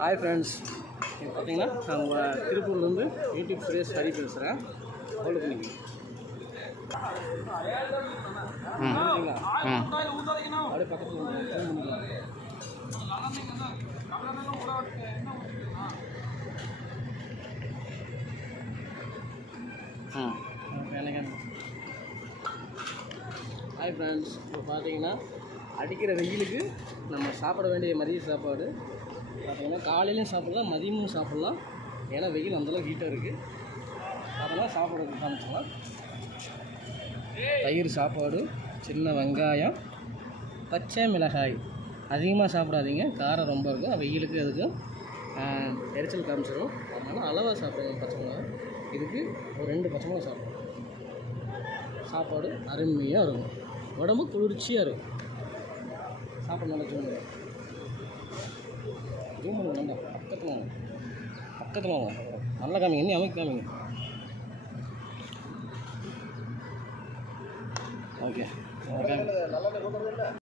Hi friends, பார்த்தீங்கன்னா நான் உங்கள் திருப்பூர்லேருந்து யூடியூப் சுரேஷ் ஹரி பேசுகிறேன். ஃபாலோ பண்ணிக்கோங்க. அப்படியே பக்கத்தில் ஹாய் ஃப்ரெண்ட்ஸ், இப்போ பார்த்தீங்கன்னா அடிக்கிற வெயிலுக்கு நம்ம சாப்பிட வேண்டிய மதிய சாப்பாடு பார்த்தீங்கன்னா காலையிலையும் சாப்பிட்லாம், மதியமும் சாப்பிட்லாம். ஏன்னா வெயில் அந்தளவுக்கு ஹீட்டாக இருக்குது. அதெல்லாம் சாப்பிட்றதுக்கு காமிச்சிக்கலாம். தயிர் சாப்பாடு, சின்ன வெங்காயம், பச்சை மிளகாய். அதிகமாக சாப்பிடாதீங்க, காரம் ரொம்ப இருக்கும். வெயிலுக்கு அதுக்கும் எரிச்சல் காமிச்சிடும். அதனால் அளவாக சாப்பிடுங்க. பச்சை மிளகாய் இதுக்கு ஒரு 2 பச்சை மிளகாய் சாப்பிடுவோம். சாப்பாடு அருமையாக இருக்கும், உடம்பு குளிர்ச்சியாக இருக்கும். சாப்பாடு நல்லா ஜூம் பண்ணுங்க. நல்லா பக்கத்தில் வாங்க நல்லா காமிங்க. இன்னும் அமைக்க காமிங்க. ஓகே.